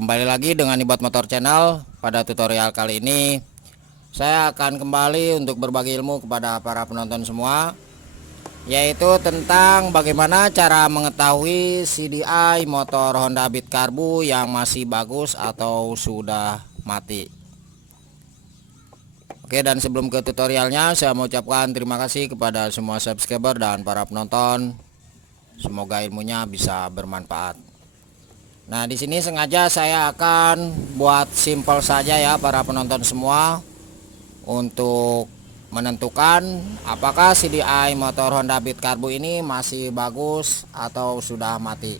Kembali lagi dengan Ibot Motor Channel. Pada tutorial kali ini saya akan kembali untuk berbagi ilmu kepada para penonton semua, yaitu tentang bagaimana cara mengetahui CDI motor Honda Beat Karbu yang masih bagus atau sudah mati. Oke, dan sebelum ke tutorialnya, saya mau ucapkan terima kasih kepada semua subscriber dan para penonton. Semoga ilmunya bisa bermanfaat. Nah, di sini sengaja saya akan buat simpel saja ya para penonton semua, untuk menentukan apakah CDI motor Honda Beat Karbu ini masih bagus atau sudah mati.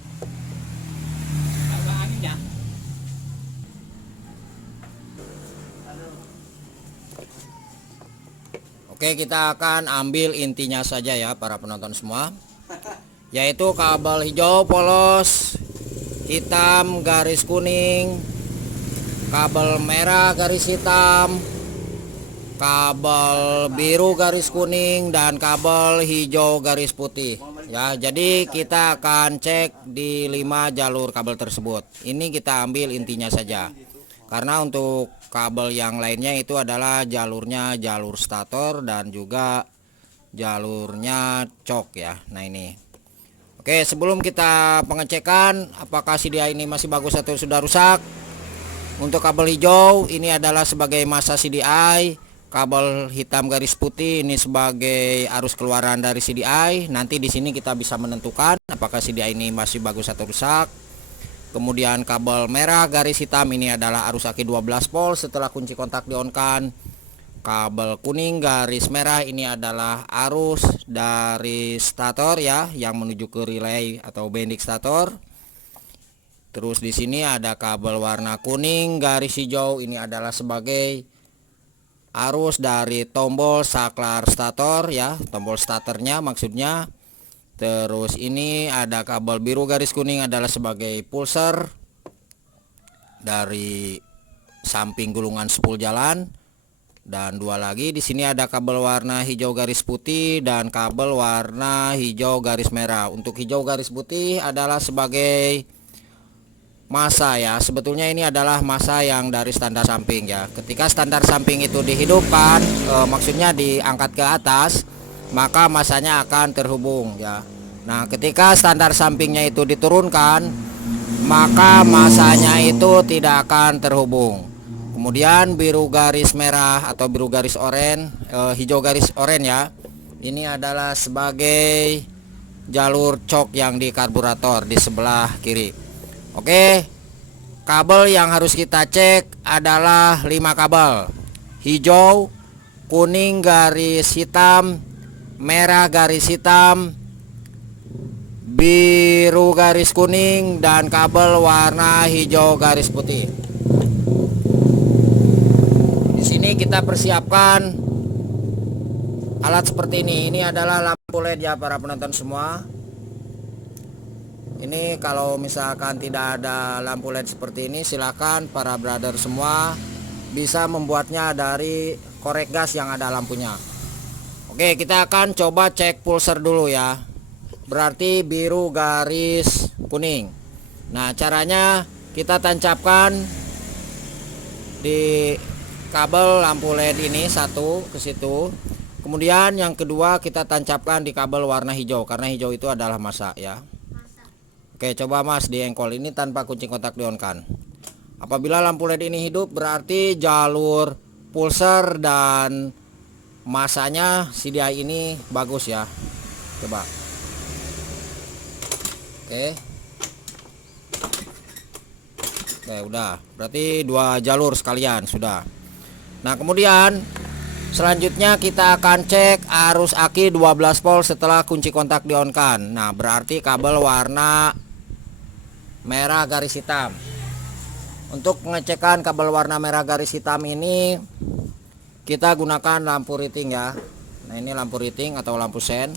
Oke, kita akan ambil intinya saja ya para penonton semua, yaitu kabel hijau polos, hitam garis kuning, kabel merah garis hitam, kabel biru garis kuning, dan kabel hijau garis putih ya. Jadi kita akan cek di 5 jalur kabel tersebut. Ini kita ambil intinya saja, karena untuk kabel yang lainnya itu adalah jalurnya jalur stator dan juga jalurnya cok ya. Nah ini, oke, sebelum kita pengecekan apakah CDI ini masih bagus atau sudah rusak, untuk kabel hijau ini adalah sebagai massa CDI, kabel hitam garis putih ini sebagai arus keluaran dari CDI. Nanti di sini kita bisa menentukan apakah CDI ini masih bagus atau rusak. Kemudian kabel merah garis hitam ini adalah arus aki 12 volt setelah kunci kontak di-on-kan. Kabel kuning garis merah ini adalah arus dari stator ya, yang menuju ke relay atau bendik stator. Terus di sini ada kabel warna kuning garis hijau, ini adalah sebagai arus dari tombol saklar stator ya, tombol starternya maksudnya. Terus ini ada kabel biru garis kuning adalah sebagai pulser dari samping gulungan spool jalan. Dan dua lagi di sini ada kabel warna hijau garis putih dan kabel warna hijau garis merah. Untuk hijau garis putih adalah sebagai massa ya. Sebetulnya ini adalah massa yang dari standar samping ya. Ketika standar samping itu dihidupkan, maksudnya diangkat ke atas, maka massanya akan terhubung ya. Nah, ketika standar sampingnya itu diturunkan, maka massanya itu tidak akan terhubung. Kemudian biru garis merah atau biru garis oranye, hijau garis oranye ya, ini adalah sebagai jalur cok yang di karburator di sebelah kiri. Oke, kabel yang harus kita cek adalah 5 kabel: hijau, kuning garis hitam, merah garis hitam, biru garis kuning, dan kabel warna hijau garis putih. Di sini kita persiapkan alat seperti ini. Ini adalah lampu LED ya para penonton semua. Ini kalau misalkan tidak ada lampu LED seperti ini, silakan para brother semua bisa membuatnya dari korek gas yang ada lampunya. Oke, kita akan coba cek pulser dulu ya. Berarti biru garis kuning. Nah, caranya kita tancapkan di kabel lampu LED ini satu ke situ. Kemudian yang kedua kita tancapkan di kabel warna hijau, karena hijau itu adalah massa ya. Oke, coba Mas di engkol ini tanpa kunci kontak di-on-kan. Apabila lampu LED ini hidup, berarti jalur pulser dan massanya CDI ini bagus ya. Coba. Oke. Oke, udah. Berarti 2 jalur sekalian sudah. Nah, kemudian selanjutnya kita akan cek arus aki 12 volt setelah kunci kontak di-on-kan. Nah, berarti kabel warna merah garis hitam. Untuk pengecekan kabel warna merah garis hitam ini kita gunakan lampu riting ya. Nah, ini lampu riting atau lampu sen.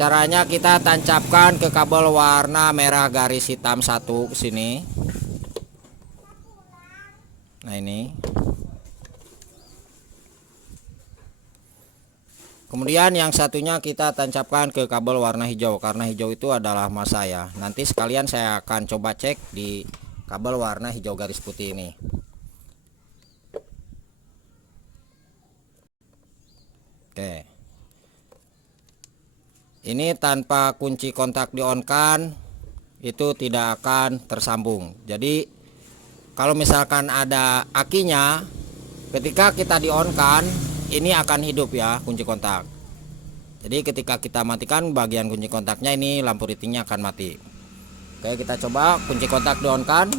Caranya kita tancapkan ke kabel warna merah garis hitam satu ke sini. Nah, ini. Kemudian yang satunya kita tancapkan ke kabel warna hijau, karena hijau itu adalah massa ya. Nanti sekalian saya akan coba cek di kabel warna hijau garis putih ini. Oke. Ini tanpa kunci kontak di-on-kan itu tidak akan tersambung. Jadi kalau misalkan ada akinya, ketika kita di-on-kan ini akan hidup ya kunci kontak. Jadi ketika kita matikan bagian kunci kontaknya, ini lampu ritingnya akan mati. Oke, kita coba kunci kontak di-on-kan.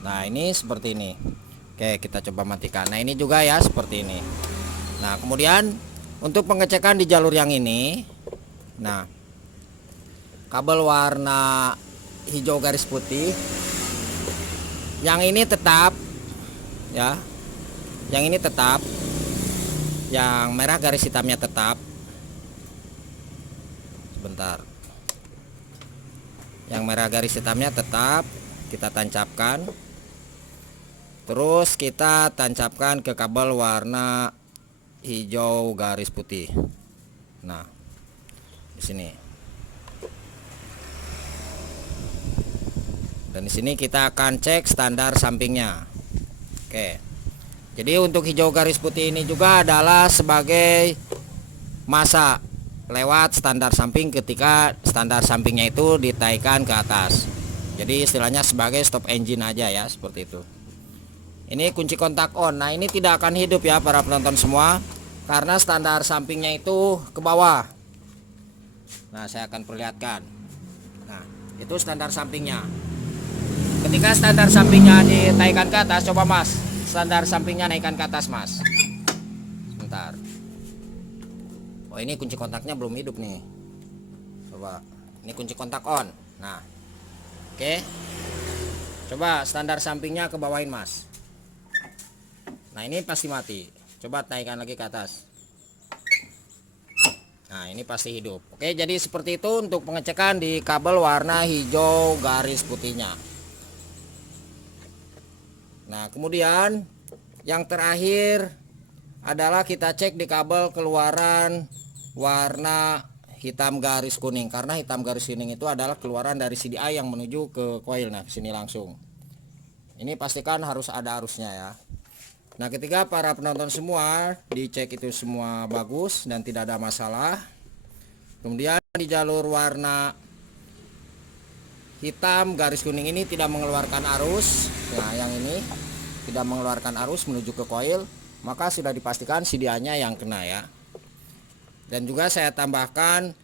Nah, ini seperti ini. Oke, kita coba matikan. Nah, ini juga ya seperti ini. Nah, kemudian untuk pengecekan di jalur yang ini, nah, kabel warna hijau garis putih yang ini tetap ya, yang ini tetap, yang merah garis hitamnya tetap. Sebentar, yang merah garis hitamnya tetap kita tancapkan, terus kita tancapkan ke kabel warna hijau garis putih. Nah, di sini. Dan di sini kita akan cek standar sampingnya. Oke. Jadi untuk hijau garis putih ini juga adalah sebagai masa lewat standar samping ketika standar sampingnya itu ditaikkan ke atas. Jadi istilahnya sebagai stop engine aja ya, seperti itu. Ini kunci kontak on. Nah, ini tidak akan hidup ya para penonton semua, karena standar sampingnya itu ke bawah. Nah, saya akan perlihatkan. Nah, itu standar sampingnya. Ketika standar sampingnya ditaikkan ke atas, coba Mas, standar sampingnya naikkan ke atas Mas. Sebentar. Oh, ini kunci kontaknya belum hidup nih. Coba, ini kunci kontak on. Nah, oke. Coba standar sampingnya ke bawahin Mas. Nah, ini pasti mati. Coba naikkan lagi ke atas. Nah, ini pasti hidup. Oke, jadi seperti itu untuk pengecekan di kabel warna hijau garis putihnya. Nah, kemudian yang terakhir adalah kita cek di kabel keluaran warna hitam garis kuning, karena hitam garis kuning itu adalah keluaran dari CDI yang menuju ke coil. Nah, sini langsung. Ini pastikan harus ada arusnya ya. Nah, ketika para penonton semua dicek itu semua bagus dan tidak ada masalah, kemudian di jalur warna hitam garis kuning ini tidak mengeluarkan arus, nah yang ini tidak mengeluarkan arus menuju ke coil, maka sudah dipastikan CDI-nya yang kena ya. Dan juga saya tambahkan,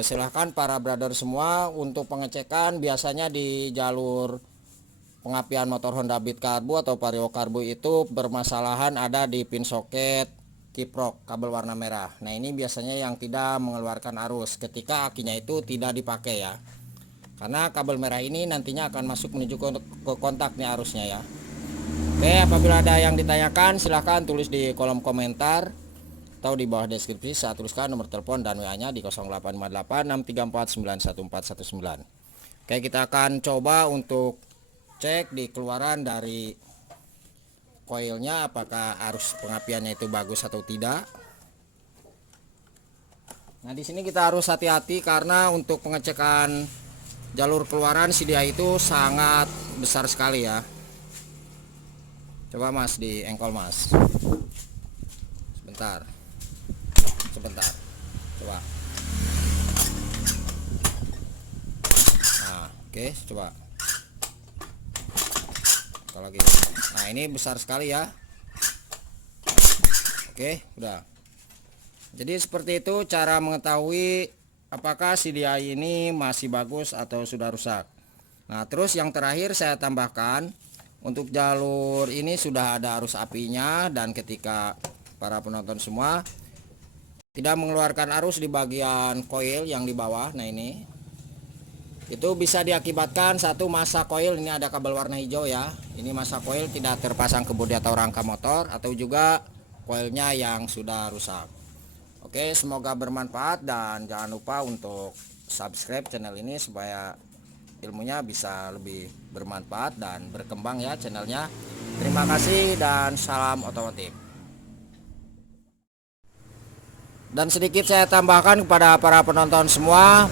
silahkan para brother semua untuk pengecekan biasanya di jalur pengapian motor Honda Beat Karbu atau Vario Karbu itu bermasalahan ada di pin soket kiprok kabel warna merah. Nah, ini biasanya yang tidak mengeluarkan arus ketika akinya itu tidak dipakai ya, karena kabel merah ini nantinya akan masuk menuju ke kontak nih arusnya ya. Oke, apabila ada yang ditanyakan silahkan tulis di kolom komentar atau di bawah deskripsi. Saya tuliskan nomor telepon dan WA nya di 085863491419. Oke, kita akan coba untuk cek di keluaran dari coilnya apakah arus pengapiannya itu bagus atau tidak. Nah, di sini kita harus hati-hati karena untuk pengecekan jalur keluaran CDI itu sangat besar sekali ya. Coba Mas di engkol Mas. Sebentar. Coba. Nah, oke, coba. Lagi. Nah, ini besar sekali ya. Oke, udah. Jadi seperti itu cara mengetahui apakah CDI ini masih bagus atau sudah rusak. Nah, terus yang terakhir saya tambahkan, untuk jalur ini sudah ada arus apinya, dan ketika para penonton semua tidak mengeluarkan arus di bagian coil yang di bawah, nah ini itu bisa diakibatkan satu, masa coil ini ada kabel warna hijau ya, ini masa coil tidak terpasang ke bodi atau rangka motor, atau juga coilnya yang sudah rusak. Oke, semoga bermanfaat dan jangan lupa untuk subscribe channel ini supaya ilmunya bisa lebih bermanfaat dan berkembang ya channelnya. Terima kasih dan salam otomotif. Dan sedikit saya tambahkan kepada para penonton semua,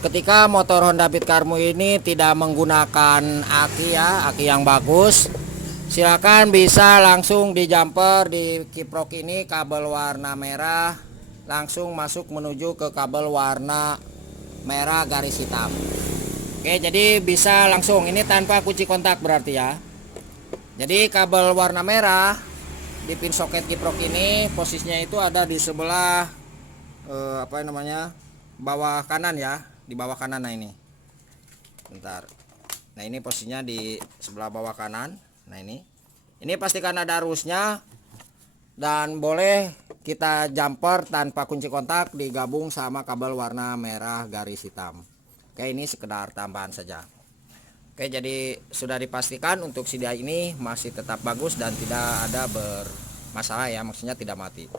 ketika motor Honda Beat Karmu ini tidak menggunakan aki ya, aki yang bagus, silakan bisa langsung di jumper di kiprok ini kabel warna merah langsung masuk menuju ke kabel warna merah garis hitam. Oke, jadi bisa langsung, ini tanpa kunci kontak berarti ya. Jadi kabel warna merah di pin soket kiprok ini posisinya itu ada di sebelah bawah kanan ya, di bawah kanan. Nah ini bentar, nah ini posisinya di sebelah bawah kanan. Nah ini pastikan ada arusnya, dan boleh kita jumper tanpa kunci kontak digabung sama kabel warna merah garis hitam. Oke, ini sekedar tambahan saja. Oke, jadi sudah dipastikan untuk CD ini masih tetap bagus dan tidak ada bermasalah ya, maksudnya tidak mati.